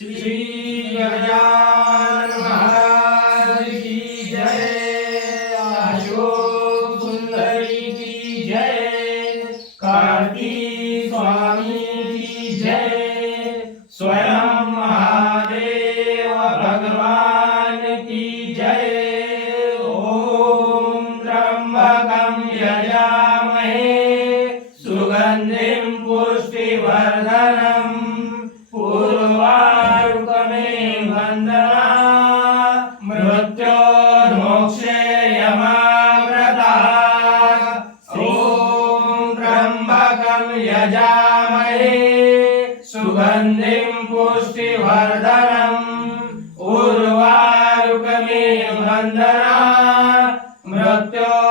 श्री गजानन महाराज की जय। अशोक सुंदरी की जय। कार्तिक स्वामी की जय। स्वयं महादेव भगवान की जय। ओम त्र्यंबकं यजामहे सुगंधिं पुष्टिवर्धनम् पूर्वारुकमेव वन्दना मृत्योर्मोक्षे यमामृताः। ॐ त्र्यंबकं यजामहे सुगंधिं पुष्टिवर्धनम् उर्वारुकमेव वन्दना मृत्योर्मोक्षे